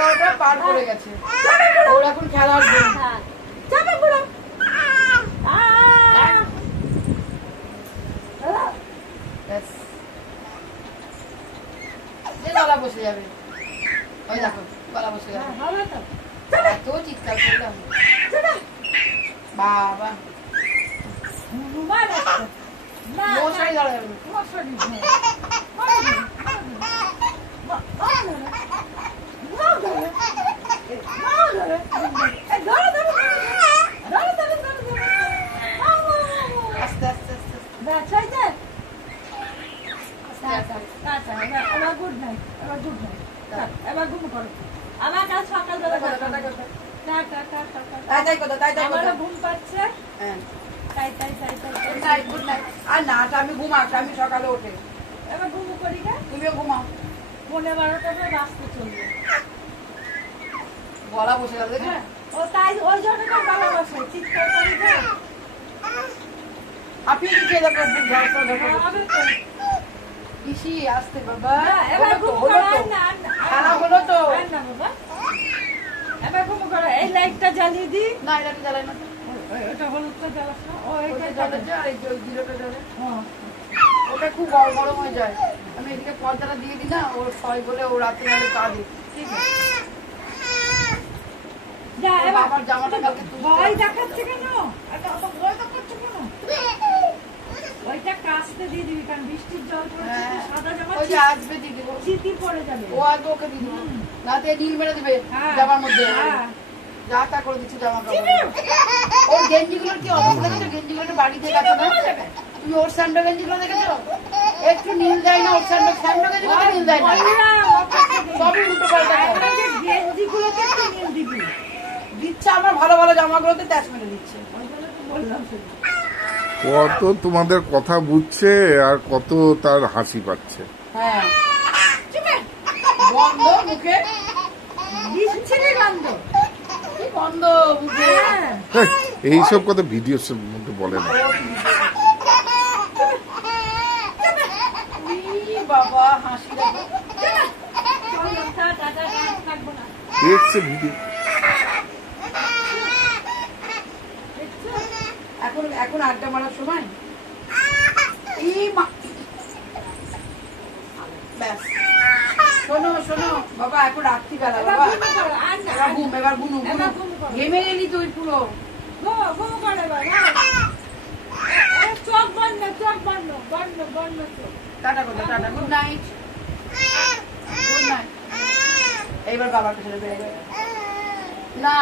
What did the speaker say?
11টা পার করে গেছে, ওর এখন খেলার দিন। চাপা পুরো গলা বসে যাবে, ওই দেখো গলা বসে যাবে, এত চিৎকার করলাম বাবা। মশারি ধরা যাবে আস্তে আস্তে এবার গুড নাইট, এবার গুড নাইট, এবার ঘুম করো। আমার কাল সকালবেলা ঘুম পাচ্ছে, আর না আমি ঘুমাস, আমি সকালে ওঠে। এবার ঘুমু করি না, তুমিও ঘুমাও। 12:30 বাজতে চলবে, গলা বসে গেল দেখে। ও তাই ওই জন্য তো গলা বসে চিৎকার করি না। হাঁপিয়ে কি খেয়ে দেখো, পিসি আসতে বাবা। এবার ঘুম করো না, খানা হলো তো না বাবা, এবার ঘুম করো। এই লাইটটা জ্বালিয়ে দি না, এটা জ্বালাই না, ওটা হলুদটা জ্বালাস না, ওইটা জ্বালাই যায়, এই যে ওই জিরোটা জ্বালাই, হ্যাঁ ওটা খুব গরম হয়ে যায়। আমি এদিকে পর্দাটা দিয়ে দিই না, ওর সয় বলে ও রাতে নাহলে কাঁদে। ঠিক আছে যা এবার। আমার জামাটা কালকে ভয় দেখাচ্ছে কেন, ভয় দেখাচ্ছে কেন? ওইটা কাচতে দিয়ে দিবি, কারণ বৃষ্টির জল পড়ছে, সাদা জামা ওই যে আসবে দিয়ে দিব, চিতি পড়ে যাবে। ও আগে ওকে দিয়ে দিব, রাতে নীল মেরে দিবে জামার মধ্যে, যা তা করে দিচ্ছে জামা কাপড়। ওর গেঞ্জিগুলোর কি অবস্থা দেখেছো? গেঞ্জিগুলো বাড়ি থেকে আছে না, তুমি ওর স্যান্ডো গেঞ্জিগুলো দেখেছো? একটু নীল দেয় না ওর স্যান্ডো, স্যান্ডো গেঞ্জিগুলো নীল দেয় না, সবই উল্টো পাল্টা গেঞ্জিগুলোতে একটু নীল দিবি, দিচ্ছে। আমার ভালো ভালো জামাগুলোতে ট্যাচ মেরে দিচ্ছে। বললাম কত তোমাদের কথা বুঝছে আর কত তার হাসি পাচ্ছে। হ্যাঁ বন্ধ মুখে, বিচ্ছিরি গন্ধ, কি বন্ধ মুখে। এইসব কথা ভিডিওর মধ্যে বলে না। বাবা হাসি দেখছে ভিডিও। এখন এখন আড্ডা মারার সময়। ব্যাস শোনো শোনো বাবা, এখন রাত্রিবেলা বাবা, এবার ঘুম, এবার ঘুম, ঘেমে গেলি তুই পুরো। চোখ বন্ধ, চোখ বন্ধ, বন্ধ বন্ধ চোখ। টাটা কথা, tata, good night, good night. এইবার বাবার কাছে বেরোবে না।